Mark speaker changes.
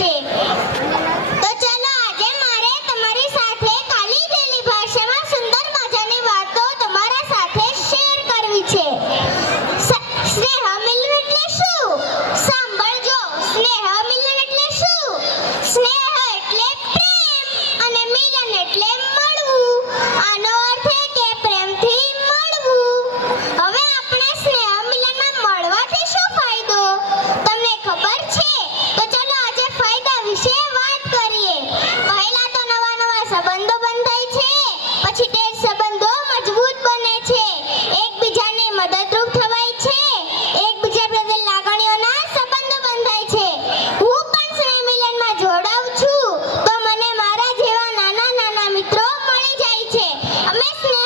Speaker 1: noche. I'm missing it.